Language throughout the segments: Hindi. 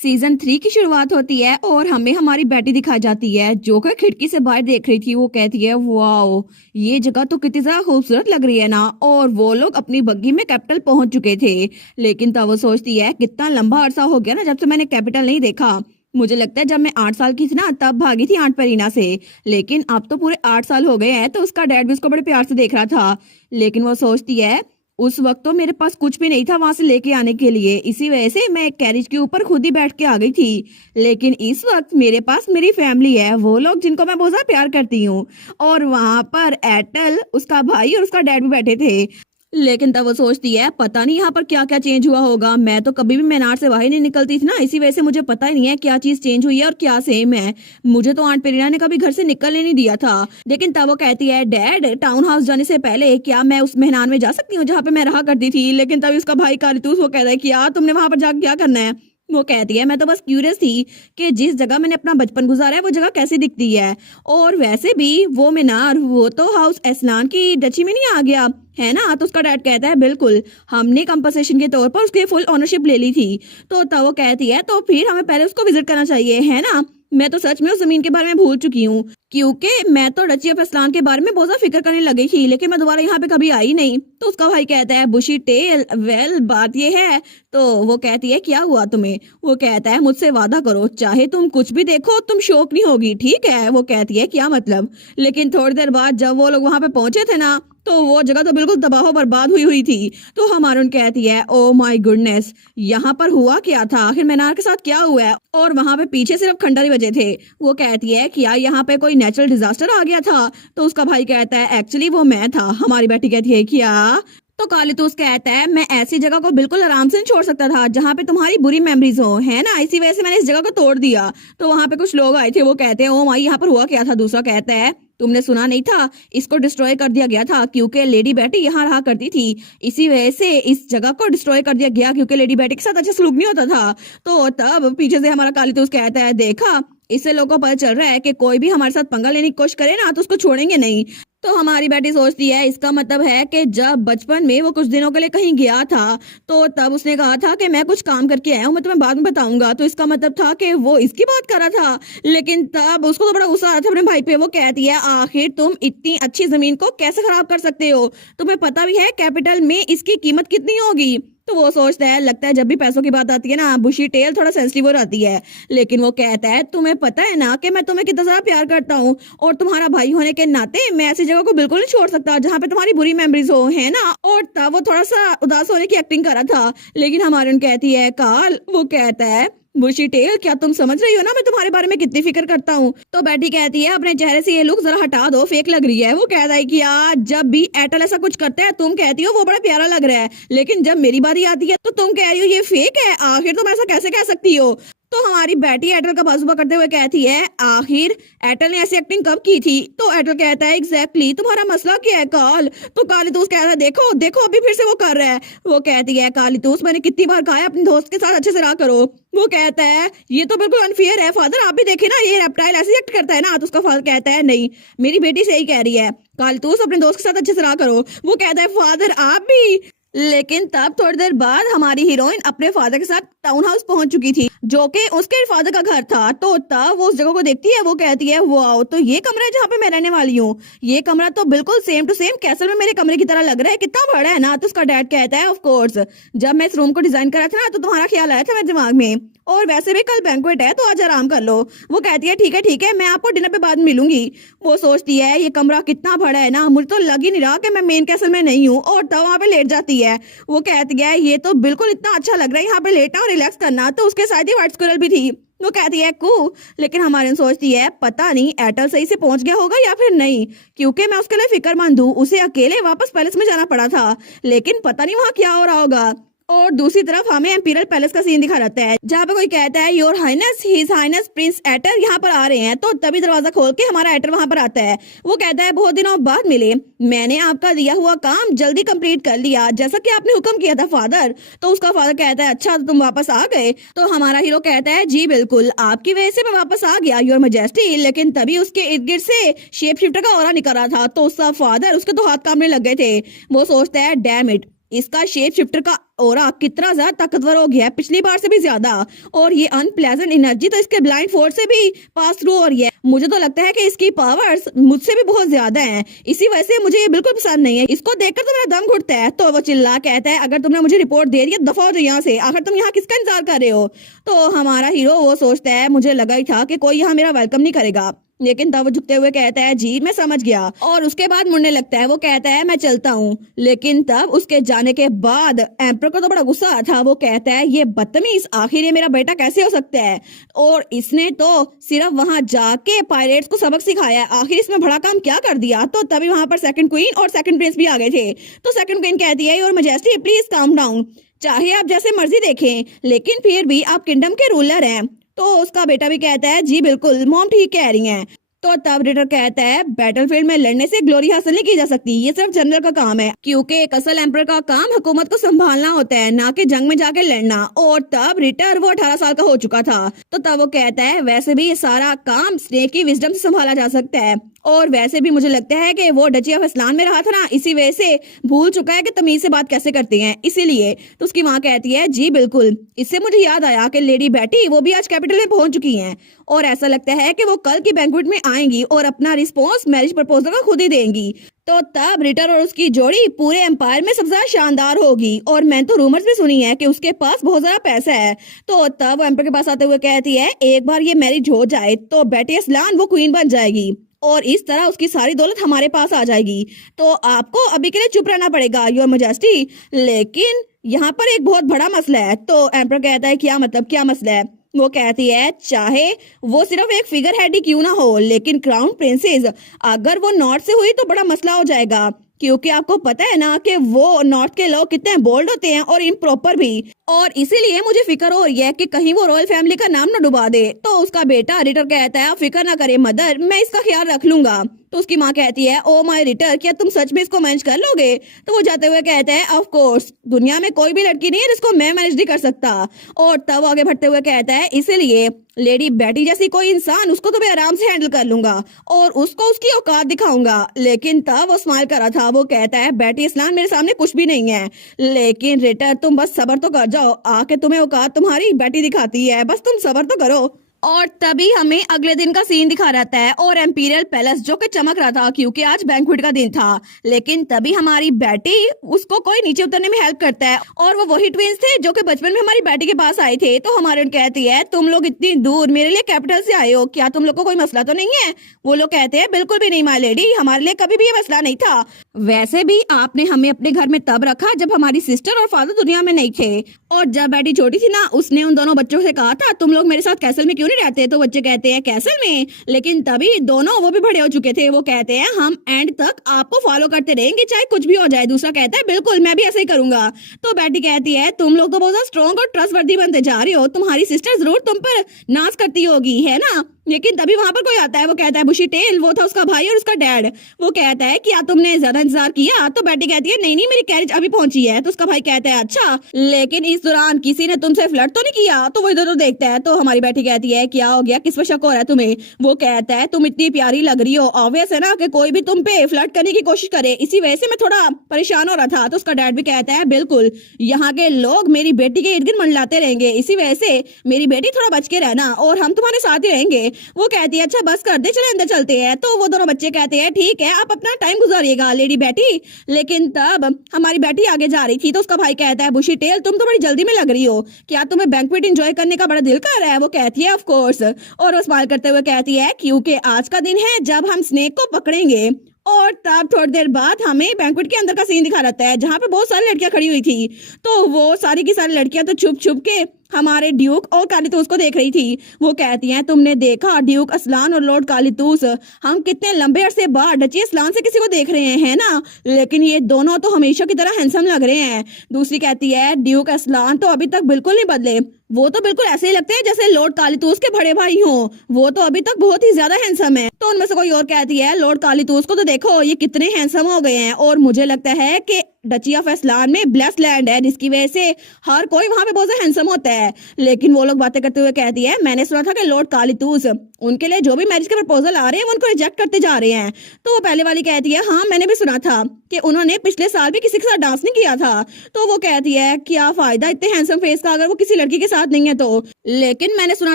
सीजन 3 की शुरुआत होती है और हमें हमारी बेटी दिखाई जाती है जो कि खिड़की से बाहर देख रही थी। वो कहती है वाओ, ये जगह तो कितनी ज्यादा खूबसूरत लग रही है ना। और वो लोग अपनी बग्गी में कैपिटल पहुंच चुके थे। लेकिन तब वो सोचती है कितना लंबा अरसा हो गया ना जब से मैंने कैपिटल नहीं देखा। मुझे लगता है जब मैं 8 साल की थी ना तब भागी थी आंट पेरीना से। लेकिन अब तो पूरे 8 साल हो गए हैं तो उसका डैड भी उसको बड़े प्यार से देख रहा था। लेकिन वो सोचती है उस वक्त तो मेरे पास कुछ भी नहीं था वहां से लेके आने के लिए, इसी वजह से मैं एक कैरेज के ऊपर खुद ही बैठ के आ गई थी। लेकिन इस वक्त मेरे पास मेरी फैमिली है, वो लोग जिनको मैं बहुत ज्यादा प्यार करती हूँ। और वहां पर एटल, उसका भाई और उसका डैड भी बैठे थे। लेकिन तब वो सोचती है पता नहीं यहाँ पर क्या क्या चेंज हुआ होगा। मैं तो कभी भी मीनार से बाहर नहीं निकलती थी ना, इसी वजह से मुझे पता ही नहीं है क्या चीज चेंज हुई है और क्या सेम है। मुझे तो आंट पेरीना ने कभी घर से निकलने नहीं दिया था। लेकिन तब वो कहती है डैड, टाउन हाउस जाने से पहले क्या मैं उस मेहमान में जा सकती हूँ जहाँ पे मैं रहा करती थी। लेकिन तब उसका भाई कारितूस वो कहता है कि यार तुमने वहां पर जाकर क्या करना है। वो कहती है मैं तो बस क्यूरियस थी कि जिस जगह मैंने अपना बचपन गुजारा है वो जगह कैसी दिखती है। और वैसे भी वो मीनार, वो तो हाउस एसलान की डची में नहीं आ गया है ना। तो उसका डैड कहता है बिल्कुल, हमने कंपनसेशन के तौर पर उसकी फुल ओनरशिप ले ली थी। तो तब वो कहती है तो फिर हमें पहले उसको विजिट करना चाहिए है ना। मैं तो सच में उस जमीन के बारे में भूल चुकी हूँ, क्योंकि मैं तो डची ऑफ इस्लाम के बारे में बहुत ज्यादा फिक्र करने लगी थी। लेकिन मैं दोबारा यहाँ पे कभी आई नहीं। तो उसका भाई कहता है बुशी टेल, वेल बात ये है। तो वो कहती है क्या हुआ तुम्हें। वो कहता है मुझसे वादा करो चाहे तुम कुछ भी देखो तुम शौक नहीं होगी, ठीक है। वो कहती है क्या मतलब। लेकिन थोड़ी देर बाद जब वो लोग वहां पे पहुंचे थे ना तो वो जगह तो बिल्कुल तबाह बर्बाद हुई हुई थी। तो हमारून कहती है ओ माय गुडनेस, यहाँ पर हुआ क्या था, आखिर मीनार के साथ क्या हुआ है। और वहां पे पीछे सिर्फ खंडर ही बचे थे। वो कहती है क्या यहाँ पे कोई नेचुरल डिजास्टर आ गया था। तो उसका भाई कहता है एक्चुअली वो मैं था। हमारी बेटी कहती है क्या। तो कालितूस कहता है मैं ऐसी जगह को बिल्कुल आराम से नहीं छोड़ सकता था जहाँ पे तुम्हारी बुरी मेमोरीज हो, है ना। इसी वजह से मैंने इस जगह को तोड़ दिया। तो वहां पे कुछ लोग आए थे, वो कहते हैं ओ माई यहाँ पर हुआ क्या था। दूसरा कहता है तुमने सुना नहीं था, इसको डिस्ट्रॉय कर दिया गया था क्योंकि लेडी बेटी यहाँ रहा करती थी। इसी वजह से इस जगह को डिस्ट्रॉय कर दिया गया क्योंकि लेडी बेटी के साथ अच्छा सलूक नहीं होता था। तो तब पीछे से हमारा कालितूस कहता है देखा, इससे लोगों को पता चल रहा है कि कोई भी हमारे साथ पंगा लेने की कोशिश करे ना तो उसको छोड़ेंगे नहीं। तो हमारी बेटी सोचती है इसका मतलब है कि जब बचपन में वो कुछ दिनों के लिए कहीं गया था तो तब उसने कहा था कि मैं कुछ काम करके आया हूँ, मैं तुम्हें बाद में बताऊंगा। तो इसका मतलब था कि वो इसकी बात कर रहा था। लेकिन तब उसको तो बड़ा गुस्सा आया था अपने भाई पे। वो कहती है आखिर तुम इतनी अच्छी जमीन को कैसे खराब कर सकते हो, तुम्हें पता भी है कैपिटल में इसकी कीमत कितनी होगी। तो वो सोचता है लगता है जब भी पैसों की बात आती है ना बुशी टेल थोड़ा सेंसिटिव हो जाती है। लेकिन वो कहता है तुम्हें पता है ना कि मैं तुम्हें कितना ज्यादा प्यार करता हूँ और तुम्हारा भाई होने के नाते मैं ऐसी जगह को बिल्कुल नहीं छोड़ सकता जहाँ पे तुम्हारी बुरी मेमोरीज हो, है ना। और तब वो थोड़ा सा उदास होने की एक्टिंग कर रहा था। लेकिन हमारे कहती है काल, वो कहता है बुशी टेल क्या तुम समझ रही हो ना मैं तुम्हारे बारे में कितनी फिक्र करता हूँ। तो बेटी कहती है अपने चेहरे से ये लुक जरा हटा दो, फेक लग रही है। वो कहता है कि यार जब भी एटल ऐसा कुछ करता है तुम कहती हो वो बड़ा प्यारा लग रहा है, लेकिन जब मेरी बारी आती है तो तुम कह रही हो ये फेक है। आखिर तुम ऐसा कैसे कह सकती हो। तो हमारी बेटी एटल का बाजू पकड़ते हुए कहती है आखिर एटल ने ऐसी एक्टिंग कब की थी। तो एटल कहता है एग्जैक्टली तुम्हारा मसला क्या है काल। तो कालीतूस कहता है देखो देखो अभी फिर से वो कर रहा है। वो कहती है कालीतूस मैंने कितनी बार कहा है अपने दोस्त के साथ अच्छे से रहा करो। वो कहता है ये तो बिल्कुल अनफेयर है फादर, आप भी देखे ना ये रेप्टाइल ऐसे एक्ट करता है ना। तो उसका फादर कहता है नहीं मेरी बेटी सही कह रही है, कालीतूस अपने दोस्त के साथ अच्छे से रहा करो। वो कहता है फादर आप भी। लेकिन तब थोड़ी देर बाद हमारी हीरोइन अपने फादर के साथ टाउन हाउस पहुंच चुकी थी जो कि उसके फादर का घर था। तो तब वो उस जगह को देखती है। वो कहती है वाओ, तो ये कमरा है जहाँ पे मैं रहने वाली हूँ। ये कमरा तो बिल्कुल सेम टू सेम कैसल में मेरे कमरे की तरह लग रहा है, कितना बड़ा है ना। तो उसका डैड कहता है ऑफ कोर्स, जब मैं इस रूम को डिजाइन करा था ना तो तुम्हारा ख्याल आया था मेरे दिमाग में, और वैसे भी कल बैंक्वेट है तो आज आराम कर लो। वो कहती है ठीक है मैं आपको डिनर पे बाद में मिलूंगी। वो सोचती है ये कमरा कितना बड़ा है ना, मुझे तो लग ही नहीं रहा कि मैं मेन कैसल में नहीं हूँ। और तब वहां पे लेट जाती है। वो कहती है ये तो बिल्कुल इतना अच्छा लग रहा है यहाँ पे लेटना और रिलैक्स करना। तो उसके साथ ही व्हाइट स्क्विरल भी थी। वो कहती है कू। लेकिन हमारे सोचती है पता नहीं एटल सही से पहुंच गया होगा या फिर नहीं, क्योंकि मैं उसके लिए फिक्रमंद हूँ। उसे अकेले वापस पैलेस में जाना पड़ा था, लेकिन पता नहीं वहां क्या हो रहा होगा। और दूसरी तरफ हमें एम्पीरियल पैलेस का सीन दिखा रहता है जहाँ पे कोई कहता है your highness his highness prince एटर यहाँ पर आ रहे हैं। तो तभी दरवाजा खोल के हमारा एटर वहां पर आता है। वो कहता है बहुत दिनों बाद मिले, मैंने आपका दिया हुआ काम जल्दी कंप्लीट कर लिया जैसा कि आपने हुक्म किया था फादर। तो उसका फादर कहता है अच्छा तो तुम वापस आ गए। तो हमारा हीरो कहता है जी बिल्कुल आपकी वजह से मैं वापस आ गया योर मैजेस्टी। लेकिन तभी उसके इर्द गिर्द से शेप शिफ्टर का ऑरा निकल रहा था। तो उसका फादर, उसके तो हाथ कांपने लग गए थे। वो सोचता है डैम इट, इसका शेप शिफ्टर का ऑरा कितना ज्यादा ताकतवर हो गया है, पिछली बार से भी ज्यादा। और ये अनप्लेजेंट एनर्जी तो इसके ब्लाइंड फोर्स से भी पास थ्रू हो रही है। मुझे तो लगता है कि इसकी पावर्स मुझसे भी बहुत ज्यादा हैं, इसी वजह से मुझे ये बिल्कुल पसंद नहीं है। इसको देखकर तो मेरा दम घुटता है। तो वो चिल्ला कहता है, अगर तुमने मुझे रिपोर्ट दे दी है दफा हो जाओ यहाँ से, आखिर तुम यहाँ किसका इंतजार कर रहे हो। तो हमारा हीरो वो सोचता है, मुझे लगा ही था कि कोई यहाँ मेरा वेलकम नहीं करेगा। लेकिन तब वो झुकते हुए कहता है, जी मैं समझ गया। और उसके बाद मुड़ने लगता है। वो कहता है, मैं चलता हूँ। लेकिन तब उसके जाने के बाद एम्पर को तो बड़ा गुस्सा था। वो कहता है, ये बदतमीज, आखिर ये मेरा बेटा कैसे हो सकता है, और इसने तो सिर्फ वहां जाके पायरेट्स को सबक सिखाया है, आखिर इसमें बड़ा काम क्या कर दिया। तो तभी वहां पर सेकंड क्वीन और सेकंड प्रिंस भी आ गए थे। तो सेकंड क्वीन कहती है, your majesty please calm down, चाहे आप जैसे मर्जी देखें, लेकिन फिर भी आप किंगडम के रूलर हैं। तो उसका बेटा भी कहता है, जी बिल्कुल मॉम ठीक कह रही हैं। तो तब रिटर कहता है, बैटलफील्ड में लड़ने से ग्लोरी हासिल नहीं की जा सकती, ये सिर्फ जनरल का काम है, क्योंकि एक असल एम्पर का काम हुकूमत को संभालना होता है, ना कि जंग में जाके लड़ना। और तब रिटर वो 18 साल का हो चुका था। तो तब वो कहता है, वैसे भी ये सारा काम स्नेक की विजडम से संभाला जा सकता है, और वैसे भी मुझे लगता है कि वो डची ऑफ इस्लान में रहा था ना, इसी वजह से भूल चुका है कि तमीज से बात कैसे करते हैं, इसीलिए। तो उसकी माँ कहती है, जी बिल्कुल, इससे मुझे याद आया कि लेडी बैटी वो भी आज कैपिटल में पहुंच चुकी हैं, और ऐसा लगता है कि वो कल की बैंक्वेट में आएंगी और अपना रिस्पॉन्स मैरिज प्रपोजल का खुद ही देंगी। तो तब रिटर और उसकी जोड़ी पूरे एम्पायर में सबसे ज्यादा शानदार होगी, और मैंने तो रूमर्स भी सुनी है कि उसके पास बहुत ज्यादा पैसा है। तो तब वो एम्पर के पास आते हुए कहती है, एक बार ये मैरिज हो जाए तो बेटी असलान वो क्वीन बन जाएगी, और इस तरह उसकी सारी दौलत हमारे पास आ जाएगी। तो आपको अभी के लिए चुप रहना पड़ेगा, योर मैजेस्टी, लेकिन यहाँ पर एक बहुत बड़ा मसला है। तो एम्पर कहता है, क्या मतलब, क्या मसला है। वो कहती है, चाहे वो सिर्फ एक फिगर हेड ही क्यों ना हो, लेकिन क्राउन प्रिंसेस अगर वो नॉर्थ से हुई तो बड़ा मसला हो जाएगा, क्योंकि आपको पता है ना कि वो नॉर्थ के लोग कितने बोल्ड होते हैं और इम्प्रॉपर भी, और इसीलिए मुझे फिक्र हो रही है कि कहीं वो रॉयल फैमिली का नाम न डुबा दे। तो उसका बेटा रिटर कहता है, फिक्र ना करे मदर, मैं इसका ख्याल रख लूंगा। तो उसकी माँ कहती है, ओ माय रिटर, क्या तुम सच में इसको मैनेज कर लोगे। तो वो जाते हुए कहते हैं, ऑफ कोर्स, दुनिया में कोई भी लड़की नहीं है जिसको मैं मैनेज नहीं कर सकता। और तब आगे बढ़ते हुए कहता है, इसीलिए लेडी बैटी जैसी कोई इंसान, उसको तो मैं आराम से हैंडल कर लूंगा और उसको उसकी औकात दिखाऊंगा। लेकिन तब वो स्माइल कर रहा था। वो कहता है, बैटी इस्लाम मेरे सामने कुछ भी नहीं है, लेकिन रिटर तुम बस सबर तो कर जाओ, आके तुम्हें औकात तुम्हारी बैटी दिखाती है, बस तुम सबर तो करो। और तभी हमें अगले दिन का सीन दिखा रहता है, और एम्पीरियल पैलेस जो कि चमक रहा था क्योंकि आज बैंक्वेट का दिन था। लेकिन तभी हमारी बेटी, उसको कोई नीचे उतरने में हेल्प करता है, और वो वही ट्विंस थे जो कि बचपन में हमारी बेटी के पास आए थे। तो हमारे कहती है, तुम लोग इतनी दूर मेरे लिए कैपिटल से आए हो, क्या तुम लोग को कोई मसला तो नहीं है। वो लोग कहते हैं, बिल्कुल भी नहीं माय लेडी, हमारे लिए कभी भी ये मसला नहीं था। वैसे भी आपने हमें अपने घर में तब रखा जब हमारी सिस्टर और फादर दुनिया में नहीं थे, और जब बेटी छोटी थी ना, उसने उन दोनों बच्चों से कहा था, तुम लोग मेरे साथ कैसल में क्यों नहीं रहते। तो बच्चे कहते हैं, कैसल में, लेकिन तभी दोनों वो भी बड़े हो चुके थे। वो कहते हैं, हम एंड तक आपको फॉलो करते रहेंगे चाहे कुछ भी हो जाए। दूसरा कहता है, बिल्कुल मैं भी ऐसे ही करूंगा। तो बेटी कहती है, तुम लोग तो बहुत स्ट्रॉन्ग और ट्रस्टवर्दी बनते जा रहे हो, तुम्हारी सिस्टर जरूर तुम पर नाज करती होगी, है ना। लेकिन तभी वहां पर कोई आता है। वो कहता है, बुशी टेल, वो था उसका भाई और उसका डैड। वो कहता है, क्या तुमने ज्यादा इंतजार किया। तो बेटी कहती है, नहीं नहीं, मेरी कैरेज अभी पहुंची है। तो उसका भाई कहता है, अच्छा, लेकिन इस दौरान किसी ने तुमसे फ्लर्ट तो नहीं किया। तो वो इधर उधर देखता है। तो हमारी बेटी कहती है, क्या हो गया, किस पर शक हो रहा है तुम्हें। वो कहता है, तुम इतनी प्यारी लग रही हो, ऑब्वियस है ना कि कोई भी तुम पे फ्लर्ट करने की कोशिश करे, इसी वजह से मैं थोड़ा परेशान हो रहा था। तो उसका डैड भी कहता है, बिल्कुल, यहाँ के लोग मेरी बेटी के इर्द गिर्द मंडलाते रहेंगे, इसी वजह से मेरी बेटी थोड़ा बच के रहना, और हम तुम्हारे साथ ही रहेंगे। वो कहती है, अच्छा बस कर दे, चले अंदर चलते हैं। तो वो दोनों बच्चे कहते हैं, ठीक है, आप अपना टाइम गुजारिएगा लेडी बेटी। लेकिन तब हमारी बेटी आगे जा रही थी। तो उसका भाई कहता है, बुशी टेल, तुम तो बड़ी जल्दी में लग रही हो, क्या तुम्हें बैंक्वेट एंजॉय करने का बड़ा दिल कर रहा है। वो कहती है, ऑफ कोर्स, और वो स्माइल करते हुए कहती है, क्योंकि आज का दिन है जब हम स्नेक को पकड़ेंगे। और तब थोड़ी देर बाद हमें बैंक्वेट के अंदर का सीन दिखा रहता है, जहाँ पे बहुत सारी लड़कियां खड़ी हुई थी। तो वो सारी की सारी लड़कियां तो छुप छुप के हमारे ड्यूक और कालीतूस को देख रही थी। वो कहती हैं, तुमने देखा ड्यूक असलान और लॉर्ड कालीतूस, हम कितने लंबे अरसे बाद डची असलान से किसी को देख रहे हैं ना, लेकिन ये दोनों तो हमेशा की तरह हैंडसम लग रहे हैं। दूसरी कहती है, ड्यूक असलान तो अभी तक बिल्कुल नहीं बदले, वो तो बिल्कुल ऐसे ही लगते हैं जैसे लॉर्ड कालीतूस के बड़े भाई हों, वो तो अभी तक बहुत ही ज्यादा हैंडसम है। तो उनमें से कोई और कहती है, लॉर्ड कालीतूस को तो देखो, ये कितने हैंडसम हो गए हैं, और मुझे लगता है कि डची ऑफ एस्लान में ब्लेस्ड लैंड है, जिसकी वजह से हर कोई वहां पे बहुत ज्यादा हैंडसम होता है। लेकिन वो लोग बातें करते हुए कहती है, मैंने सुना था कि लॉर्ड कालीतूस उनके लिए जो भी मैरिज के प्रपोजल आ रहे हैं वो उनको रिजेक्ट करते जा रहे हैं। तो वो पहले वाली कहती है, हाँ मैंने भी सुना था कि उन्होंने पिछले साल भी किसी के साथ डांस नहीं किया था। तो वो कहती है, क्या फायदा इतने हैंडसम फेस का अगर वो किसी लड़की के साथ नहीं है तो। लेकिन मैंने सुना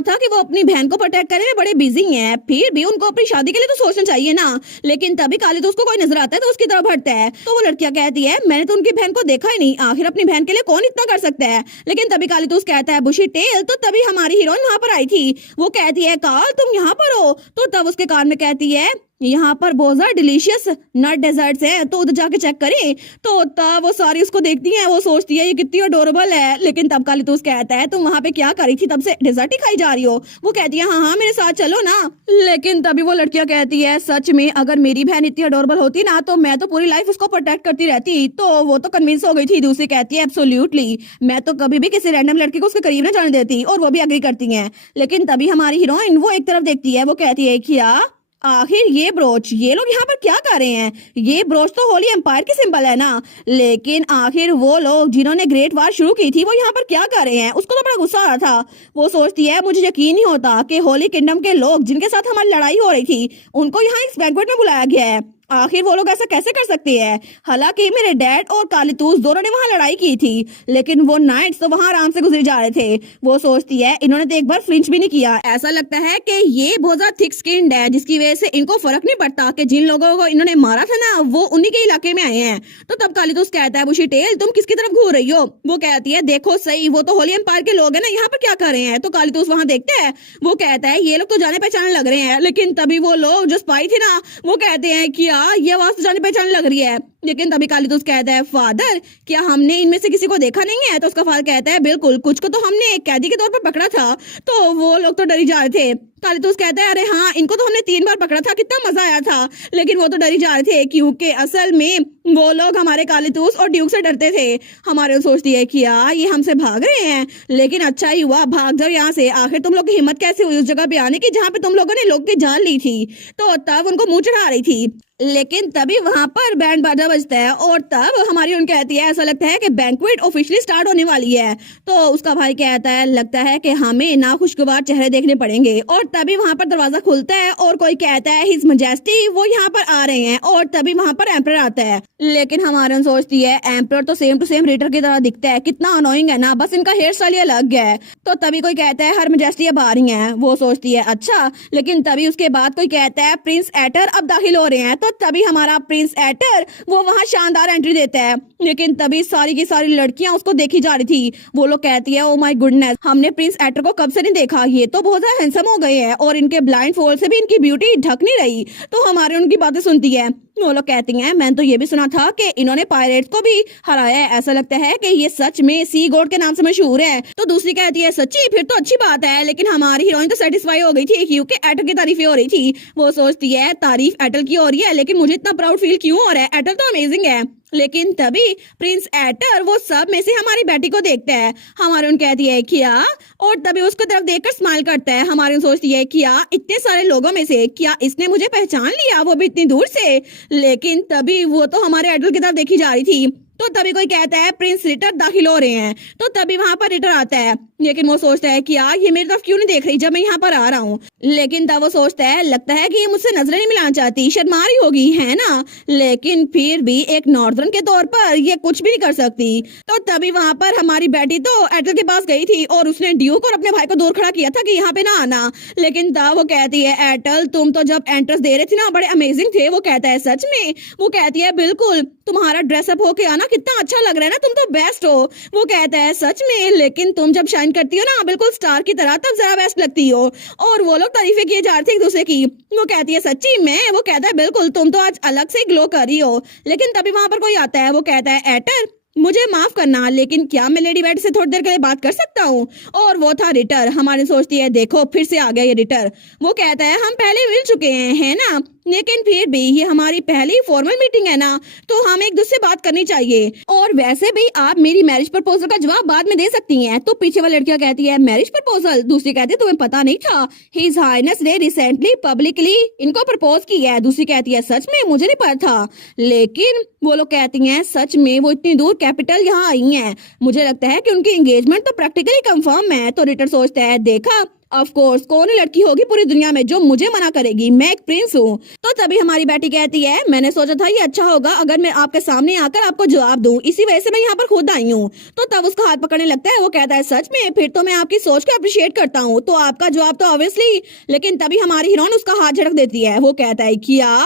था कि वो अपनी बहन को प्रोटेक्ट करने में बड़े बिजी हैं, फिर भी उनको अपनी शादी के लिए तो सोचना चाहिए ना। लेकिन तभी कालीतूस को कोई नजर आता है तो उसकी तरफ हटता है। तो वो लड़कियां कहती है, मैंने तो उनकी बहन को देखा ही नहीं, आखिर अपनी बहन के लिए कौन इतना कर सकता है। लेकिन तभी कालीतूस कहता है, बुशी टेल। तो तभी हमारी हीरोइन वहां पर आई थी। वो कहती है, कार्ल तुम यहाँ पर हो। तो तब उसके कान में कहती है, यहाँ पर बहुत ज्यादा डिलीशियस नट डेजर्ट्स हैं, तो उधर जाके चेक करें। तो तब वो सारी उसको देखती हैं, वो सोचती है ये कितनी अडोरेबल है। लेकिन तब कालीतूस कहता है, तुम वहां पे क्या करी थी, तब से डेजर्ट ही खाई जा रही हो। वो कहती है, हाँ हाँ मेरे साथ चलो ना। लेकिन तभी वो लड़कियां कहती है, सच में अगर मेरी बहन इतनी अडोरेबल होती ना तो मैं तो पूरी लाइफ उसको प्रोटेक्ट करती रहती। तो वो तो कन्विंस हो गई थी। दूसरी कहती है, एब्सोल्युटली मैं तो कभी भी किसी रैंडम लड़की को उसके करीब ना जाने देती, और वो भी एग्री करती हैं। लेकिन तभी हमारी हीरोइन वो एक तरफ देखती है, वो कहती है, क्या आखिर ये ब्रोच ये लोग यहाँ पर क्या कर रहे हैं। ये ब्रोच तो होली एम्पायर की सिंबल है ना। लेकिन आखिर वो लोग जिन्होंने ग्रेट वार शुरू की थी वो यहाँ पर क्या कर रहे हैं। उसको तो बड़ा गुस्सा आ रहा था। वो सोचती है, मुझे यकीन नहीं होता कि होली किंगडम के लोग जिनके साथ हमारी लड़ाई हो रही थी उनको यहाँ इस बैंक्वेट में बुलाया गया है। आखिर वो लोग ऐसा कैसे कर सकते हैं। हालांकि मेरे डैड और कालीतूस दोनों ने वहां लड़ाई की थी, लेकिन वो नाइट्स तो वहां आराम से गुजरे जा रहे थे। वो सोचती है, इन्होंने तो एक बार फ्लिंच भी नहीं किया। ऐसा लगता है कि ये बहुत ज्यादा थिक स्किन्ड है, जिसकी वजह से इनको फर्क नहीं पड़ता कि जिन लोगों को इन्होंने मारा था ना वो उन्हीं के इलाके में आए हैं। तो तब कालीतूस कहता है, बुशी टेल तुम किसकी तरफ घूर रही हो। वो कहती है, देखो सही वो तो होली एम्पायर के लोग हैं ना, यहाँ पर क्या कर रहे हैं। तो कालीतूस वहां देखते हैं, वो कहता है, ये लोग तो जाने पहचाने लग रहे हैं। लेकिन तभी वो लोग जो स्पाई थे ना वो कहते हैं, क्या ये आवाज तो जाने पहचाने लग रही है। लेकिन तभी कालीतूस कहता है, फादर क्या हमने इनमें से किसी को देखा नहीं है। तो उसका फादर कहता है, बिल्कुल कुछ को तो हमने एक कैदी के तौर पर पकड़ा था। तो वो लोग तो डरी जा रहे थे। कालीतूस कहता है, अरे हाँ इनको तो हमने 3 बार पकड़ा था, कितना मजा आया था। लेकिन वो तो डरी जा रहे थे क्योंकि असल में वो लोग हमारे कालीतूस और ड्यूक से डरते थे। हमारे सोचती है कि यार ये हमसे भाग रहे हैं, लेकिन अच्छा ही हुआ भाग जाओ यहाँ से। आखिर तुम लोग की हिम्मत कैसे हुई उस जगह पे आने की जहाँ पे तुम लोगों ने लोग की जान ली थी। तो तब उनको मुंह चढ़ा रही थी। लेकिन तभी वहां पर बैंड बाजा बजता है और तब हमारी उन कहती है, ऐसा लगता है कि बैंक्वेट ऑफिशियली स्टार्ट होने वाली है। तो उसका भाई कहता है, लगता है कि हमें नाखुशगवार चेहरे देखने पड़ेंगे। और तभी वहां पर दरवाजा खुलता है और कोई कहता है, हिज मैजेस्टी वो यहाँ पर आ रहे हैं। और तभी वहां पर एम्परर आता है। लेकिन हमारे उन सोचती है, एम्परर तो सेम टू सेम रिटर की तरह दिखता है, कितना अनोइंग है ना, बस इनका हेयर स्टाइल अलग है। तो तभी कोई कहता है, हर मैजेस्टी अब आ रही है। वो सोचती है, अच्छा। लेकिन तभी उसके बाद कोई कहता है, प्रिंस एटर अब दाखिल हो रहे हैं। तो तभी हमारा प्रिंस एटर वो वहां शानदार एंट्री देता है। लेकिन तभी सारी की सारी लड़कियां उसको देखी जा रही थी। वो लोग कहती है, ओ माय गुडनेस हमने प्रिंस एटर को कब से नहीं देखा, ये तो बहुत ज्यादा हैंडसम हो गए हैं और इनके ब्लाइंड फोल्ड से भी इनकी ब्यूटी ढक नहीं रही। तो हमारे उनकी बातें सुनती है। वो लोग कहती हैं, मैंने तो ये भी सुना था कि इन्होंने पायरेट्स को भी हराया है, ऐसा लगता है कि ये सच में सी गॉड के नाम से मशहूर है। तो दूसरी कहती है, सच्ची फिर तो अच्छी बात है। लेकिन हमारी हीरोइन तो सेटिस्फाई हो गई थी क्योंकि एटल की तारीफें हो रही थी। वो सोचती है, तारीफ एटल की हो रही है लेकिन मुझे इतना प्राउड फील क्यों हो रहा है, एटल तो अमेजिंग है। लेकिन तभी प्रिंस एटर वो सब में से हमारी बेटी को देखता है। हमारी उन कहती है, क्या। और तभी उसको तरफ देखकर स्माइल करता है। हमारी उन सोचती है, क्या इतने सारे लोगों में से क्या इसने मुझे पहचान लिया, वो भी इतनी दूर से। लेकिन तभी वो तो हमारे एटल की तरफ देखी जा रही थी। तो तभी कोई कहता है, प्रिंस रिटर दाखिल हो रहे हैं। तो तभी वहां पर रिटर आता है। लेकिन वो सोचता है कि यार ये मेरी तरफ क्यों नहीं देख रही जब मैं यहाँ पर आ रहा हूँ। लेकिन तब वो सोचता है, लगता है कि ये मुझसे नजरें नहीं मिलाना चाहती, शर्मा रही होगी है ना। लेकिन फिर भी एक नॉर्दर्न के तौर पर ये कुछ भी नहीं कर सकती। तो तभी वहां पर हमारी बेटी तो एटल के पास गई थी और उसने ड्यूक और अपने भाई को दूर खड़ा किया था कि यहाँ पे ना आना। लेकिन तब वो कहती है, एटल तुम तो जब एंट्रेंस दे रहे थे ना बड़े अमेजिंग थे। वो कहता है, सच में। वो कहती है, बिल्कुल तुम्हारा ड्रेसअप होके आना कितना अच्छा लग रहा है ना, तुम तो बेस्ट हो। वो कहता है, सच में। लेकिन तुम जब शाइन करती हो ना बिल्कुल स्टार की तरह, तब जरा बेस्ट लगती हो। और वो लोग तारीफें किए जा रहे थे एक दूसरे की। वो कहती है, सच्ची मैं। वो कहता है, बिल्कुल तुम तो आज अलग से ग्लो कर रही हो। लेकिन तभी वहां पर कोई आता है। वो कहता है, एटर मुझे माफ करना लेकिन क्या मैं लेडी बैट से थोड़ी देर के लिए बात कर सकता हूँ। और वो था रिटर। हमारी सोचती है, देखो फिर से आ गया ये रिटर। वो कहता है, हम पहले मिल चुके हैं है ना। लेकिन फिर भी ये हमारी पहली फॉर्मल मीटिंग है ना, तो हमें एक दूसरे से बात करनी चाहिए। और वैसे भी आप मेरी मैरिज प्रपोजल का जवाब बाद में दे सकती हैं। तो पीछे वाली लड़कियां कहती है मैरिज प्रपोजल, दूसरी कहती है तुम्हें पता नहीं था हिज हाइनेस ने रिसेंटली पब्लिकली इनको प्रपोज किया है। दूसरी कहती है सच में, मुझे नहीं पता था। लेकिन वो लोग कहती हैं सच में वो इतनी दूर कैपिटल यहाँ आई हैं, मुझे लगता है कि उनकी एंगेजमेंट तो प्रैक्टिकली कंफर्म है। तो रिटर सोचता है देखा, ऑफ कोर्स कौन ही लड़की होगी पूरी दुनिया में जो मुझे मना करेगी, मैं एक प्रिंस हूँ। तो तभी हमारी बेटी कहती है मैंने सोचा था ये अच्छा होगा अगर मैं आपके सामने आकर आपको जवाब दूं, इसी वजह से मैं यहाँ पर खुद आई हूँ। तो तब उसका हाथ पकड़ने लगता है, वो कहता है सच में, फिर तो मैं आपकी सोच को अप्रिशिएट करता हूँ। तो आपका जवाब तो ऑब्वियसली। लेकिन तभी हमारी हीरोइन उसका हाथ झटक देती है। वो कहता है क्या?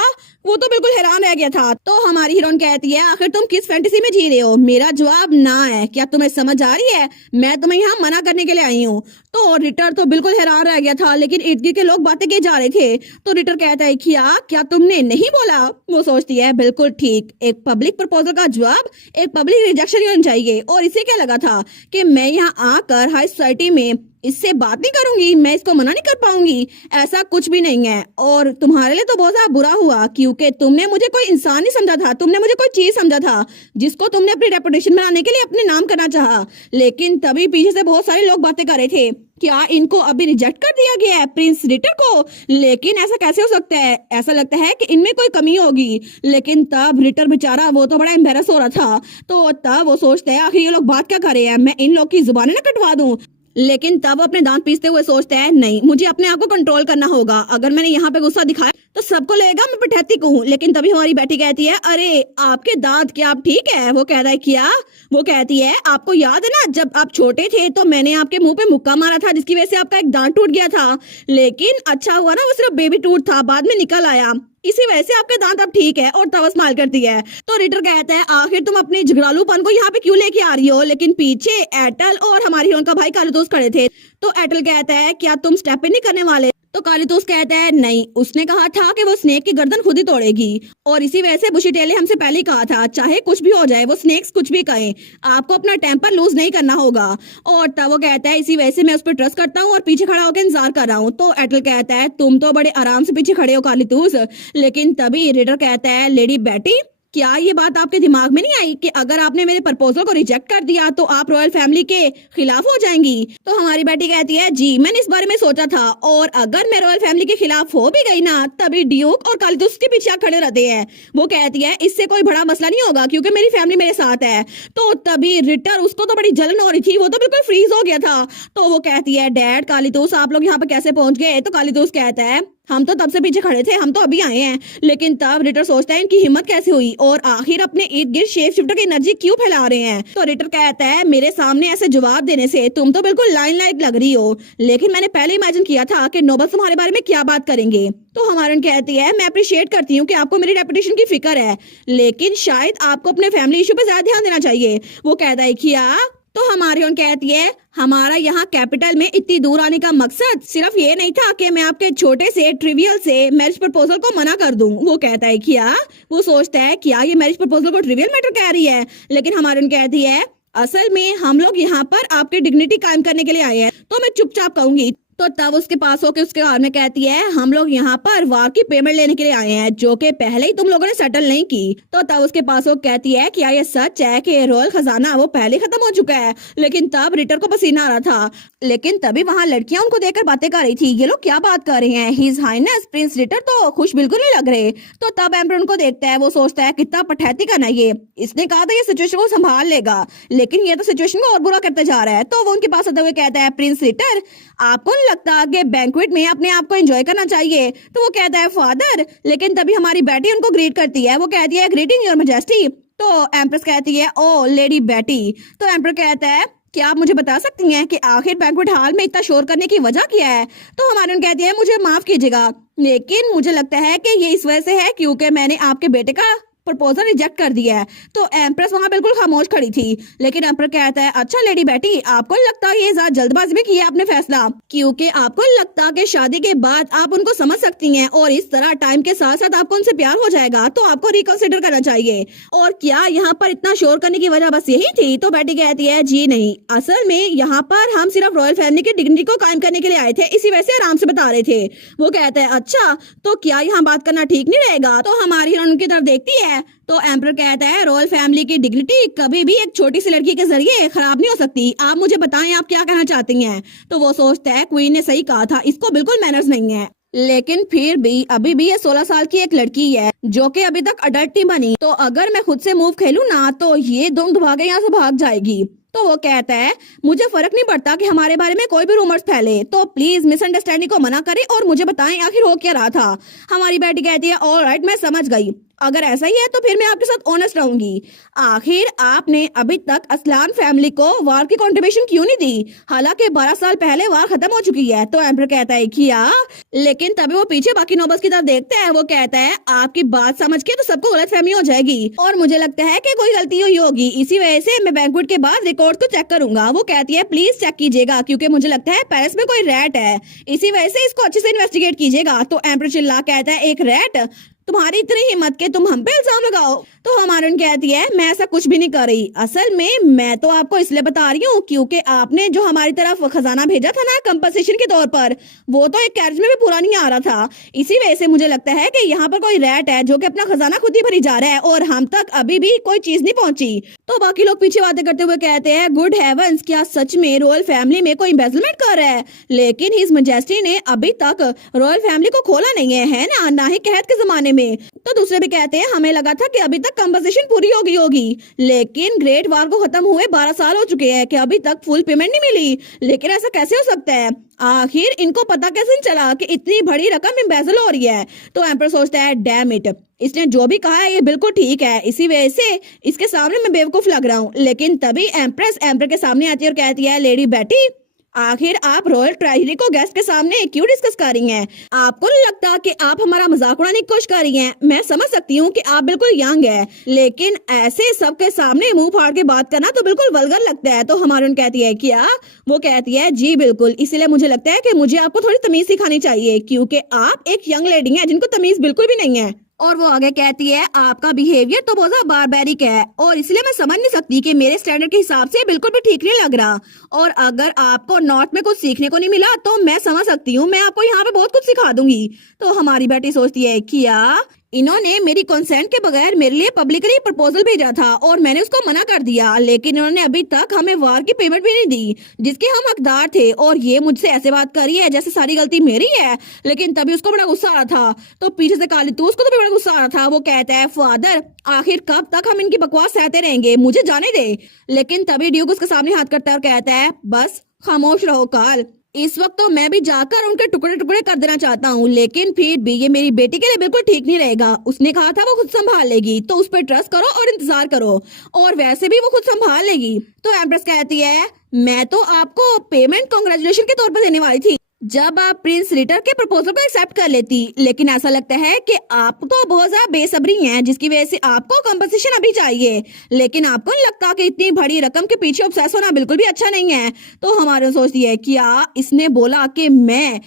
वो तो बिल्कुल हैरान रह गया था। तो हमारी हीरोइन कहती है आखिर तुम किस फैंटेसी में जी रहे हो? मेरा जवाब ना है। क्या तुम्हें समझ आ रही है? मैं तुम्हें यहाँ मना करने के लिए आई हूँ। तो रिटर तो बिल्कुल हैरान रह गया था, लेकिन इर्द गिर्द के लोग बातें किए जा रहे थे। तो रिटर कहता है क्या तुमने नहीं बोला? वो सोचती है बिल्कुल ठीक, एक पब्लिक प्रपोजल का जवाब एक पब्लिक रिजेक्शन होना चाहिए। और इसे क्या लगा था कि मैं यहाँ आकर हाई सोसाइटी में इससे बात नहीं करूंगी, मैं इसको मना नहीं कर पाऊंगी? ऐसा कुछ भी नहीं है। और तुम्हारे लिए तो बहुत ज्यादा बुरा हुआ क्योंकि तुमने मुझे कोई इंसान नहीं समझा था, तुमने मुझे कोई चीज समझा था जिसको तुमने अपनी रेपुटेशन बनाने के लिए अपने नाम करना चाहा। लेकिन तभी पीछे से बहुत सारे लोग बातें कर रहे थे, क्या इनको अभी रिजेक्ट कर दिया गया है प्रिंस रिटर को? लेकिन ऐसा कैसे हो सकता है? ऐसा लगता है कि इनमें कोई कमी होगी। लेकिन तब रिटर बेचारा वो तो बड़ा एम्बेरस हो रहा था। तो तब वो सोचता है आखिर ये लोग बात क्या कर रहे हैं, मैं इन लोग की जुबानें ना कटवा दूं। लेकिन तब अपने दांत पीसते हुए सोचता है नहीं, मुझे अपने आप को कंट्रोल करना होगा। अगर मैंने यहाँ पे गुस्सा दिखाया तो सबको लगेगा मैं पिठैती हूँ। लेकिन तभी हमारी बेटी कहती है अरे आपके दांत, क्या आप ठीक है? वो कहता है क्या? वो कहती है आपको याद है ना जब आप छोटे थे तो मैंने आपके मुंह पे मुक्का मारा था जिसकी वजह से आपका एक दांत टूट गया था। लेकिन अच्छा हुआ ना वो सिर्फ बेबी टूट था, बाद में निकल आया, इसी वजह से आपके दांत अब ठीक है। और तब स्माइल करती है। तो रिटर कहता है आखिर तुम अपने झगड़ालूपन को यहाँ पे क्यों लेके आ रही हो? लेकिन पीछे एटल और हमारी हीरोइन का भाई कालितोस खड़े थे। तो एटल कहता है क्या तुम स्टेप इन नहीं करने वाले? तो कालितोस कहता है नहीं, उसने कहा था कि वो स्नेक की गर्दन खुद ही तोड़ेगी। और इसी वजह से बुशीटेल ने हमसे पहले ही कहा था चाहे कुछ भी हो जाए, वो स्नेक्स कुछ भी कहें, आपको अपना टेम्पर लूज नहीं करना होगा। और तब वो कहता है इसी वजह से मैं उस पर ट्रस्ट करता हूँ और पीछे खड़ा होकर इंतजार कर रहा हूँ। तो एटल कहता है तुम तो बड़े आराम से पीछे खड़े हो कालितोस। लेकिन तभी रिटर कहता है लेडी बेटी, क्या ये बात आपके दिमाग में नहीं आई कि अगर आपने मेरे प्रपोजल को रिजेक्ट कर दिया तो आप रॉयल फैमिली के खिलाफ हो जाएंगी? तो हमारी बेटी कहती है जी मैंने इस बारे में सोचा था, और अगर मैं रॉयल फैमिली के खिलाफ हो भी गई ना तभी ड्यूक और कालितोस के पीछे खड़े रहते हैं। वो कहती है इससे कोई बड़ा मसला नहीं होगा क्योंकि मेरी फैमिली मेरे साथ है। तो तभी रिटर, उसको तो बड़ी जलन हो रही थी, वो तो बिल्कुल फ्रीज हो गया था। तो वो कहती है डैड कालितोस आप लोग यहाँ पे कैसे पहुंच गए? तो कालितोस कहता है हम तो तब से पीछे खड़े थे, हम तो अभी आए हैं। लेकिन तब रिटर सोचता है इनकी हिम्मत कैसे हुई और आखिर अपने इर्द गिर्द शेप शिफ्टर की एनर्जी क्यों फैला रहे हैं? तो रिटर कहता है मेरे सामने ऐसे जवाब देने से तुम तो बिल्कुल लाइन लाइक लग रही हो, लेकिन मैंने पहले इमेजिन किया था कि नोबल तुम्हारे बारे में क्या बात करेंगे। तो हमारन कहती है मैं अप्रिशिएट करती हूँ कि आपको मेरी रेपुटेशन की फिक्र है, लेकिन शायद आपको अपने फैमिली इशू पे ज्यादा ध्यान देना चाहिए। वो कहता है क्या? तो हमारी ओन कहती है हमारा यहाँ कैपिटल में इतनी दूर आने का मकसद सिर्फ ये नहीं था कि मैं आपके छोटे से ट्रिवियल से मैरिज प्रपोजल को मना कर दूं। वो कहता है क्या? वो सोचता है क्या ये मैरिज प्रपोजल को ट्रिवियल मैटर कह रही है? लेकिन हमारी ओन कहती है असल में हम लोग यहाँ पर आपकी डिग्निटी कायम करने के लिए आए हैं। तो मैं चुपचाप कहूंगी। तो तब उसके पास होकर उसके घर में कहती है हम लोग यहाँ पर वार की पेमेंट लेने के लिए आए हैं जो कि पहले ही तुम लोगों ने सेटल नहीं की। तो तब उसके पास होकर कहती है क्या ये सच है कि रॉयल खजाना वो पहले खत्म हो चुका है? लेकिन तब रिटर को पसीना आ रहा था। लेकिन तभी वहाँ लड़कियां उनको देखकर बातें कर रही थी, ये लोग क्या बात कर रहे हैं? हिज हाइनेस प्रिंस रिटर तो खुश बिल्कुल नहीं लग रहे। तो तब एम्परर उनको देखता है, वो सोचता है कितना पठैती का ये, इसने कहा था ये सिचुएशन को संभाल लेगा, लेकिन ये तो सिचुएशन को और बुरा करते जा रहा है। तो वो उनके पास आते हुए कहता है प्रिंस रिटर आपको नहीं लगता कि बैंक्वेट में अपने आप को एंजॉय करना चाहिए? तो वो कहता है फादर। लेकिन तभी हमारी बेटी उनको ग्रीट करती है, वो कहती है ग्रीटिंग योर मैजेस्टी। तो एम्प्रेस कहती है ओ लेडी बेटी। तो एम्पर कहता है क्या आप मुझे बता सकती हैं कि आखिर बैंक्वेट हॉल में इतना शोर करने की वजह क्या है? तो हमारे उन कहती है मुझे माफ कीजिएगा, लेकिन मुझे लगता है कि ये इस वजह से है क्योंकि मैंने आपके बेटे का प्रपोजल रिजेक्ट कर दिया है। तो एम्प्रेस वहाँ बिल्कुल खामोश खड़ी थी, लेकिन एम्पर कहता है अच्छा लेडी बेटी, आपको लगता है ये ज्यादा जल्दबाजी में किया आपने फैसला, क्योंकि आपको लगता है कि शादी के बाद आप उनको समझ सकती हैं और इस तरह टाइम के साथ साथ आपको उनसे प्यार हो जाएगा, तो आपको रिकंसिडर करना चाहिए। और क्या यहाँ पर इतना शोर करने की वजह बस यही थी? तो बेटी कहती है जी नहीं, असल में यहाँ पर हम सिर्फ रॉयल फैमिली की डिग्निटी को कायम करने के लिए आए थे, इसी वजह से आराम से बता रहे थे। वो कहते हैं अच्छा, तो क्या यहाँ बात करना ठीक नहीं रहेगा? तो हमारी हीरोइन उनकी तरफ देखती है, तो एम्पर कहता है रॉयल फैमिली की डिग्निटी कभी भी एक छोटी सी लड़की के जरिए खराब नहीं हो सकती। आप मुझे बताएं आप क्या कहना चाहती हैं? तो वो सोचता है क्वीन ने सही कहा था, इसको बिल्कुल मैनर्स नहीं है, लेकिन फिर भी अभी भी ये 16 साल की एक लड़की है जो कि अभी तक अडल्ट नहीं बनी, तो अगर मैं खुद से मूव खेलूं ना तो ये दुम दुभागे यहाँ से भाग जाएगी। तो वो कहता है मुझे फर्क नहीं पड़ता कि हमारे बारे में कोई भी रूमर्स फैले, तो प्लीज मिसअंडरस्टैंडिंग को मना करें और मुझे बताएं आखिर हो क्या रहा था। हमारी बेटी कहती है ऑलराइट, मैं समझ गई, अगर ऐसा ही है तो फिर मैं आपके साथ ऑनेस्ट रहूंगी। आखिर आपने अभी तक असलान फैमिली को वार की कंट्रीब्यूशन क्यों नहीं दी? हालांकि 12 साल पहले वार खत्म हो चुकी है। तो एम्पर कहता है किया, लेकिन तभी वो पीछे बाकी नोबल्स की तरफ देखता है। वो कहता है आपकी बात समझ के तो सबको गलतफहमी हो जाएगी और मुझे लगता है कि कोई गलती हुई होगी, इसी वजह से मैं बैंक्वेट के बाद रिकॉर्ड को चेक करूंगा। वो कहती है प्लीज चेक कीजिएगा, क्योंकि मुझे लगता है पेरिस में कोई रैट है, इसी वजह से इसको अच्छे से इन्वेस्टिगेट कीजिएगा। तो एम्पर चिल्ला कहता है एक रैट? तुम्हारी इतनी हिम्मत के तुम हम पे इल्जाम लगाओ? तो हमारन कहती है मैं ऐसा कुछ भी नहीं कर रही, असल में मैं तो आपको इसलिए बता रही हूँ क्योंकि आपने जो हमारी तरफ खजाना भेजा था ना कंपनसेशन के तौर पर, वो तो एक कैरेज में भी पूरा नहीं आ रहा था, इसी वजह से मुझे लगता है कि यहाँ पर कोई रैट है जो कि अपना खजाना खुद ही भरी जा रहा है और हम तक अभी भी कोई चीज नहीं पहुंची। तो बाकी लोग पीछे बातें करते हुए कहते हैं गुड हेवंस, क्या सच में रॉयल फैमिली में कोई एम्बेसलमेंट कर रहा है? लेकिन हिज मैजेस्टी ने अभी तक रॉयल फैमिली को खोला नहीं है ना ही कहत के जमाने में। तो दूसरे भी कहते हैं हमें लगा था कि अभी तक कंपनसेशन पूरी हो गई होगी, लेकिन ग्रेट वार को खत्म हुए 12 साल हो चुके हैं कि अभी तक फुल पेमेंट नहीं मिली। लेकिन ऐसा कैसे हो सकता है? आखिर इनको पता कैसे चला कि इतनी बड़ी रकम एम्बेजल हो रही है? तो एम्पर सोचता है डैम इट, इसने जो भी कहा है ये बिल्कुल ठीक है, इसी वजह से इसके सामने मैं बेवकूफ लग रहा हूँ। लेकिन तभी एम्प्रेस एम्पर के सामने आती है और कहती है लेडी बेटी, आखिर आप रॉयल ट्रेजरी को गेस्ट के सामने क्यों डिस्कस कर रही हैं? आपको नहीं लगता कि आप हमारा मजाक उड़ाने की कोशिश कर रही हैं? मैं समझ सकती हूँ कि आप बिल्कुल यंग है, लेकिन ऐसे सबके सामने मुंह फाड़ के बात करना तो बिल्कुल वल्गर लगता है। तो हमारी कहती है क्या? वो कहती है जी बिल्कुल, इसलिए मुझे लगता है कि मुझे आपको थोड़ी तमीज सिखानी चाहिए, क्योंकि आप एक यंग लेडी हैं जिनको तमीज बिल्कुल भी नहीं है। और वो आगे कहती है आपका बिहेवियर तो बहुत बारबैरिक है और इसलिए मैं समझ नहीं सकती कि मेरे स्टैंडर्ड के हिसाब से बिल्कुल भी ठीक नहीं लग रहा, और अगर आपको नॉर्थ में कुछ सीखने को नहीं मिला तो मैं समझ सकती हूँ, मैं आपको यहाँ पे बहुत कुछ सिखा दूंगी। तो हमारी बेटी सोचती है क्या इन्होंने मेरी कंसेंट के बगैर मेरे लिए पब्लिकली प्रपोजल भेजा था और मैंने उसको मना कर दिया, लेकिन इन्होंने अभी तक हमें वार की पेमेंट भी नहीं दी जिसके हम हकदार थे, और ये मुझसे ऐसे बात कर रही है जैसे सारी गलती मेरी है। लेकिन तभी उसको बड़ा गुस्सा आ रहा था, तो पीछे से काली तू उसको तो भी बड़ा गुस्सा आ रहा था। वो कहता है फादर आखिर कब तक हम इनकी बकवास सहते रहेंगे, मुझे जाने दे। लेकिन तभी ड्यूक उसके सामने हाथ करता है और कहता है बस खामोश रहो काल, इस वक्त तो मैं भी जाकर उनके टुकड़े टुकड़े कर देना चाहता हूँ, लेकिन फिर भी ये मेरी बेटी के लिए बिल्कुल ठीक नहीं रहेगा। उसने कहा था वो खुद संभाल लेगी, तो उस पर ट्रस्ट करो और इंतजार करो, और वैसे भी वो खुद संभाल लेगी। तो एम्प्रेस कहती है मैं तो आपको पेमेंट कांग्रेचुलेशन के तौर पर देने वाली थी जब आप प्रिंस रिटर के प्रपोजल को एक्सेप्ट कर लेती, लेकिन ऐसा लगता है कि आप तो बहुत ज्यादा बेसब्री हैं जिसकी वजह से आपको कंपनसेशन अभी चाहिए, लेकिन आपको नहीं लगता कि इतनी बड़ी रकम के पीछे ऑब्सेस होना बिल्कुल भी अच्छा नहीं है। तो हमारे सोचती है क्या इसने बोला कि मैं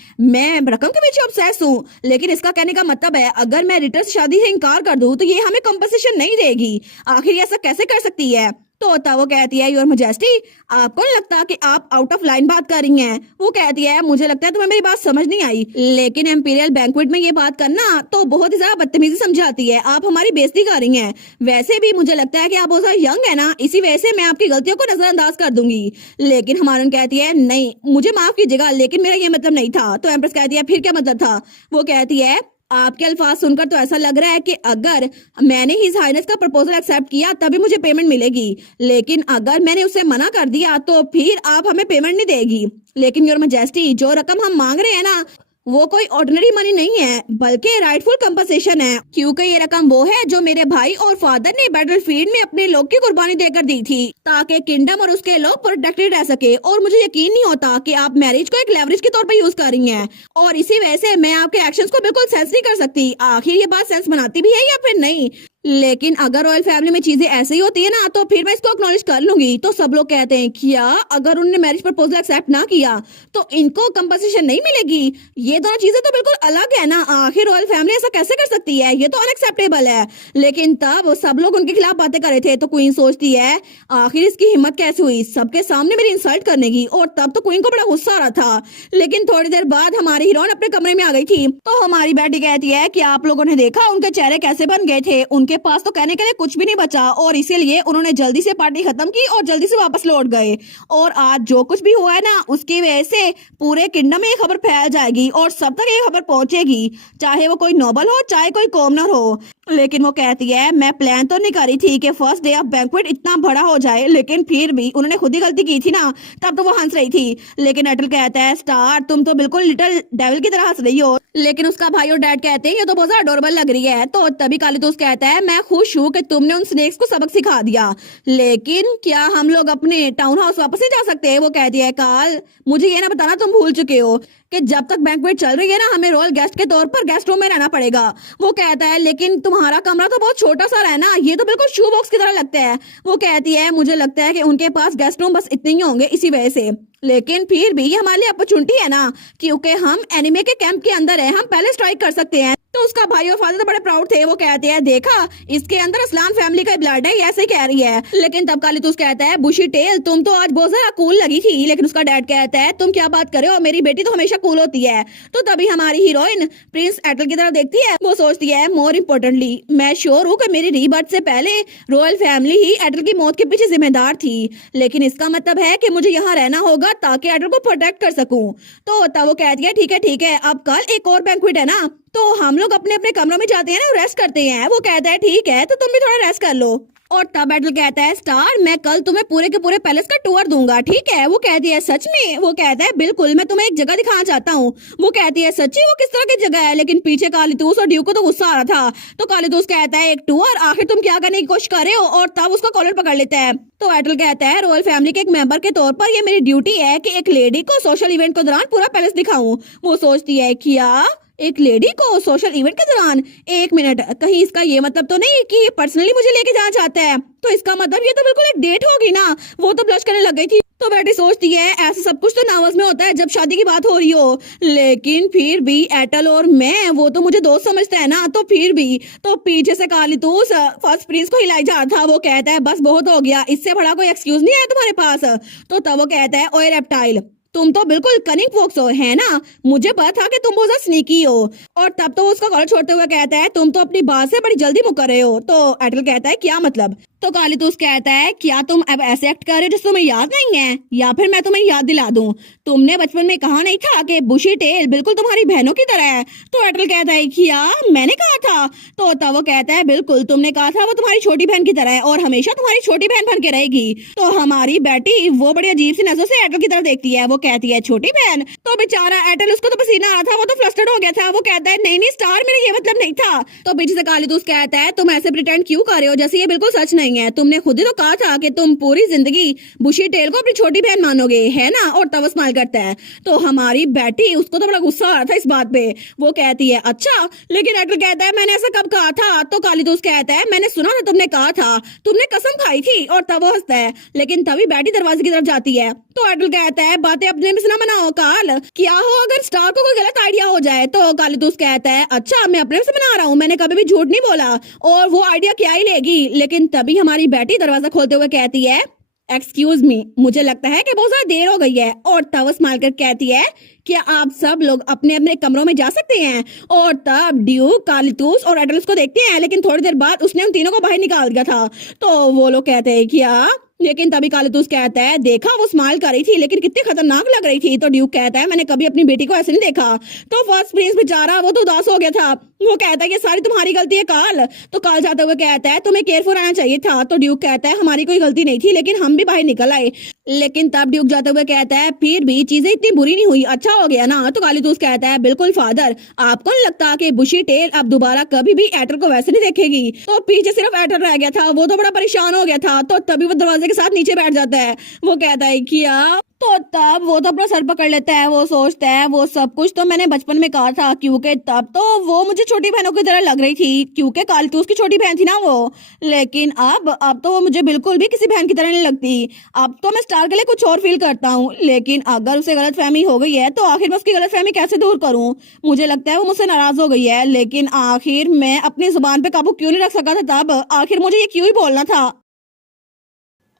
रकम के पीछे ऑब्सेस हूँ, लेकिन इसका कहने का मतलब है अगर मैं रिटर से शादी से इनकार कर दूं तो ये हमें कंपनसेशन नहीं देगी। आखिर ऐसा कैसे कर सकती है? तो वो कहती है योर मैजेस्टी आपको नहीं लगता कि आप आउट ऑफ लाइन बात कर रही हैं? वो कहती है मुझे लगता है तुम्हें मेरी बात समझ नहीं आई, लेकिन एम्पीरियल बैंक्वेट में ये बात करना तो बहुत ही ज्यादा बदतमीजी समझाती है, आप हमारी बेइज्जती कर रही हैं। वैसे भी मुझे लगता है कि आप बहुत यंग है ना, इसी वजह से मैं आपकी गलतियों को नजरअंदाज कर दूंगी। लेकिन हमारी कहती है नहीं मुझे माफ कीजिएगा, लेकिन मेरा ये मतलब नहीं था। तो एम्प्रेस कहती है फिर क्या मतलब था? वो कहती है आपके अल्फाज सुनकर तो ऐसा लग रहा है कि अगर मैंने हिज हाइनेस का प्रपोजल एक्सेप्ट किया तभी मुझे पेमेंट मिलेगी, लेकिन अगर मैंने उसे मना कर दिया तो फिर आप हमें पेमेंट नहीं देगी। लेकिन योर मैजेस्टी जो रकम हम मांग रहे हैं ना वो कोई ऑर्डिनरी मनी नहीं है, बल्कि राइटफुल कंपनसेशन है, क्योंकि ये रकम वो है जो मेरे भाई और फादर ने बैटलफील्ड में अपने लोग की कुर्बानी देकर दी थी ताकि किंगडम और उसके लोग प्रोटेक्टेड रह सके। और मुझे यकीन नहीं होता कि आप मैरिज को एक लेवरेज के तौर पर यूज कर रही हैं, और इसी वजह से मैं आपके एक्शंस को बिल्कुल सेंस नहीं कर सकती। आखिर ये बात सेंस बनाती भी है या फिर नहीं? लेकिन अगर रॉयल फैमिली में चीजें ऐसे ही होती है ना तो फिर मैं इसको एक्नॉलेज कर लूंगी। तो सब लोग कहते हैं क्या अगर उन्होंने मैरिज प्रपोजल एक्सेप्ट ना किया तो इनको कंपनसेशन नहीं मिलेगी? ये दोनों चीजें तो बिल्कुल अलग है ना, आखिर रॉयल फैमिली ऐसा कैसे कर सकती है? ये तो अनएक्सेप्टेबल है। लेकिन तब सब लोग उनके खिलाफ बातें कर रहे थे तो क्वीन सोचती है आखिर इसकी हिम्मत कैसे हुई सबके सामने मेरी इंसल्ट करने की। और तब तो क्वीन को बड़ा गुस्सा आ रहा था। लेकिन थोड़ी देर बाद हमारी हीरोइन अपने कमरे में आ गई थी तो हमारी बेटी कहती है कि आप लोगों ने देखा उनके चेहरे कैसे बन गए थे, उनके पास तो कहने के लिए कुछ भी नहीं बचा और इसीलिए उन्होंने जल्दी से पार्टी खत्म की और जल्दी से वापस लौट गए। और आज जो कुछ भी हुआ है ना उसकी वजह से पूरे किंगडम में ये खबर फैल जाएगी और सब तक ये खबर पहुंचेगी, चाहे वो कोई नोबल हो चाहे कोई कॉमनर हो। लेकिन वो कहती है मैं प्लान तो नहीं करी थी कि फर्स्ट डे ऑफ बैंक्वेट इतना बड़ा हो जाए, लेकिन फिर भी उन्होंने खुद ही गलती की थी ना, तब तो वो हंस रही थी। लेकिन अटल कहता है स्टार तुम तो बिल्कुल लिटिल डेविल की तरह हंस रही हो। लेकिन उसका भाई और डैड कहते हैं ये तो बहुत ज्यादा अडोरेबल लग रही है। तो तभी कालीतूस कहता है मैं खुश हूँ कि तुमने उन स्नेक्स को सबक सिखा दिया, लेकिन क्या हम लोग अपने टाउन हाउस वापस नहीं जा सकते? वो कहती है काल मुझे ये ना बताना तुम भूल चुके हो कि जब तक बैंक्वेट चल रही है ना हमें रॉयल गेस्ट के तौर पर गेस्ट रूम में रहना पड़ेगा। वो कहता है लेकिन तुम्हारा कमरा तो बहुत छोटा सा है ना, ये तो बिल्कुल शू बॉक्स की तरह लगता है। वो कहती है मुझे लगता है कि उनके पास गेस्ट रूम बस इतने ही होंगे इसी वजह से, लेकिन फिर भी ये हमारे लिए अपॉर्चुनिटी है ना, क्योंकि हम एनिमे के कैंप के अंदर है, हम पहले स्ट्राइक कर सकते हैं। तो उसका भाई और फादर तो बड़े प्राउड थे। वो कहते हैं देखा इसके अंदर असलान फैमिली का ब्लड है, ये ऐसे ही कह रही है। लेकिन तब कालीतूस कहता है बुशी टेल तुम तो आज बहुत ज्यादा कूल लगी थी। लेकिन उसका डैड कहता है तुम क्या बात कर रहे हो, मेरी बेटी तो हमेशा कूल होती है। तो तभी हमारी हीरोइन प्रिंस एटल की तरफ देखती है। वो सोचती है मोर इम्पोर्टेंटली मैं श्योर हूँ कि मेरी रीबर्थ से पहले रॉयल फैमिली ही एटल की मौत के पीछे जिम्मेदार थी, लेकिन इसका मतलब है कि मुझे यहाँ रहना होगा ताकि एटल को प्रोटेक्ट कर सकूं। तो तब वो कहती है ठीक है अब कल एक और बैंक्वेट है ना तो हम लोग अपने अपने कमरों में जाते हैं ना रेस्ट करते हैं। वो कहता है ठीक है तो तुम भी थोड़ा रेस्ट कर लो। और तब एटल कहता है स्टार मैं कल तुम्हें पूरे के पूरे पैलेस का टूर दूंगा, ठीक है? वो कहती है सच में? वो कहता है बिल्कुल मैं तुम्हें एक जगह दिखाना चाहता हूँ। वो कहती है सच्ची? वो किस तरह की जगह है? लेकिन पीछे कालीतूस और ड्यूक को तो गुस्सा आ रहा था। तो कालीतूस कहता है एक टूर, आखिर तुम क्या करने की कोशिश कर रहे हो? और तब उसका कॉलर पकड़ लेता है। तो एटल कहता है रॉयल फैमिली के एक मेंबर के तौर पर ये मेरी ड्यूटी है कि एक लेडी को सोशल इवेंट के दौरान पूरा पैलेस दिखाऊं। वो सोचती है क्या एक लेडी को सोशल इवेंट के दौरान? एक मिनट, कहीं इसका ये मतलब तो नहीं कि ये पर्सनली मुझे लेके जाना चाहता है? तो इसका मतलब ये तो बिल्कुल एक डेट होगी ना। वो तो ब्लश करने लग गई थी। तो बेटी सोचती है ऐसा सब कुछ तो नर्वस में होता है जब शादी की बात हो रही हो, लेकिन फिर भी एटल और मैं वो तो मुझे दोस्त समझता है ना। तो फिर भी तो पीछे से कालीतूस फर्स्ट प्रिंस को हिलाई जा रहा था। वो कहता है बस बहुत हो गया, इससे बड़ा कोई एक्सक्यूज नहीं है तुम्हारे पास। तो तब वो कहता है ओए रेप्टाइल तुम तो बिल्कुल कनिंग फोक्स हो है ना, मुझे पता था कि तुम बहुत ज्यादा स्नीकी हो। और तब तो उसका कॉलर छोड़ते हुए कहता है तुम तो अपनी बात से बड़ी जल्दी मुकर रहे हो। तो एटल कहता है क्या मतलब? तो कालीतूस कहता है क्या तुम अब ऐसे एक्ट कर रहे हो जैसे तुम्हें याद नहीं है, या फिर मैं तुम्हें याद दिला दूं तुमने बचपन में कहा नहीं था कि बुशी टेल बिल्कुल तुम्हारी बहनों की तरह है? तो एटल कहता है क्या मैंने कहा था? तो तब वो कहता है बिल्कुल तुमने कहा था वो तुम्हारी छोटी बहन की तरह है और हमेशा तुम्हारी छोटी बहन बन के रहेगी। तो हमारी बेटी वो बड़ी अजीब सी नजरों से एटल की तरफ देखती है। वो कहती है छोटी बहन? तो बेचारा एटल उसको तो पसीना आ रहा था, वो तो फ्लस्टर्ड हो गया था। वो कहता है नहीं स्टार मेरा ये मतलब नहीं था। तो पीछे से कालीतूस कहता है तुम ऐसे प्रिटेंड क्यों कर रहे हो जैसे ये बिल्कुल सच नहीं है, तुमने खुद ही तो कहा था कि तुम पूरी जिंदगी बुशी टेल को अपनी छोटी बहन मानोगे है ना। और तब स्माइल करता है। तो हमारी बेटी उसको तो बड़ा गुस्सा आ रहा था इस बात पे। वो कहती है अच्छा, लेकिन एटल कहता है मैंने ऐसा कब कहा था? तो कालीतूस कहता है मैंने सुना था तुमने कहा था, तुमने कसम खाई थी। और तब वो हंसता है। लेकिन तभी बेटी दरवाजे की तरफ जाती है। तो एटल कहता है बातें अपने में से ना बनाओ काल, क्या हो अगर स्टार को कोई गलत आइडिया हो जाए? तो कालीतूस कहता है अच्छा मैं अपने से बना रहा हूँ, मैंने कभी भी झूठ नहीं बोला और वो आइडिया क्या ही लेगी। लेकिन तभी हमारी बेटी दरवाजा खोलते हुए कहती है एक्सक्यूज मी, मुझे लगता है कि बहुत ज्यादा देर हो गई है। और तब स्माइल कर कहती है क्या आप सब लोग अपने अपने कमरों में जा सकते हैं? और तब ड्यूक कालीतूस और एटल को देखते हैं, लेकिन थोड़ी देर बाद उसने उन तीनों को बाहर निकाल दिया था। तो वो लोग कहते हैं क्या? लेकिन तभी कालीतूस कहता है देखा वो स्माइल कर रही थी लेकिन कितनी खतरनाक लग रही थी। तो ड्यूक कहता है मैंने कभी अपनी बेटी को ऐसे नहीं देखा। तो फर्स्ट प्रिंस बेचारा वो तो उदास हो गया था। वो कहता है कि सारी तुम्हारी गलती है काल। तो काल जाते हुए कहता है तुम्हें केयरफुल रहना चाहिए था। तो ड्यूक कहता है हमारी कोई गलती नहीं थी लेकिन हम भी बाहर निकल आए। लेकिन तब ड्यूक जाते हुए कहता है फिर भी चीजें इतनी बुरी नहीं हुई, अच्छा हो गया ना। तो कालीतूस कहता है बिल्कुल फादर, आपको नहीं लगता कि बुशी टेल अब दोबारा कभी भी एटल को वैसे नहीं देखेगी? तो पीछे सिर्फ एटल रह गया था, वो तो बड़ा परेशान हो गया था। तो तभी वो दरवाजे के साथ नीचे बैठ जाता है। वो कहता है क्या तो तब वो तो अपना सर पकड़ लेता है, वो सोचता है वो सब कुछ तो मैंने बचपन में कहा था, क्योंकि तब तो वो मुझे छोटी बहनों की तरह लग रही थी, क्योंकि कालतूस उसकी छोटी बहन थी ना वो। लेकिन अब तो वो मुझे बिल्कुल भी किसी बहन की तरह नहीं लगती। अब तो मैं स्टार के लिए कुछ और फील करता हूँ, लेकिन अगर उसे गलतफहमी हो गई है तो आखिर मैं उसकी गलतफहमी कैसे दूर करूँ? मुझे लगता है वो मुझसे नाराज हो गई है, लेकिन आखिर मैं अपनी जुबान पे काबू क्यों नहीं रख सका था तब? आखिर मुझे ये क्यों ही बोलना था?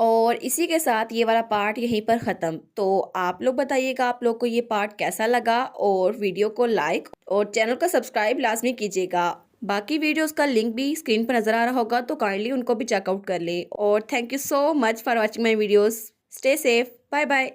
और इसी के साथ ये वाला पार्ट यहीं पर ख़त्म। तो आप लोग बताइएगा आप लोग को ये पार्ट कैसा लगा, और वीडियो को लाइक और चैनल को सब्सक्राइब लाज़मी कीजिएगा। बाकी वीडियोस का लिंक भी स्क्रीन पर नज़र आ रहा होगा, तो काइंडली उनको भी चेकआउट कर लें। और thank you so much for watching my videos. Stay safe, bye bye.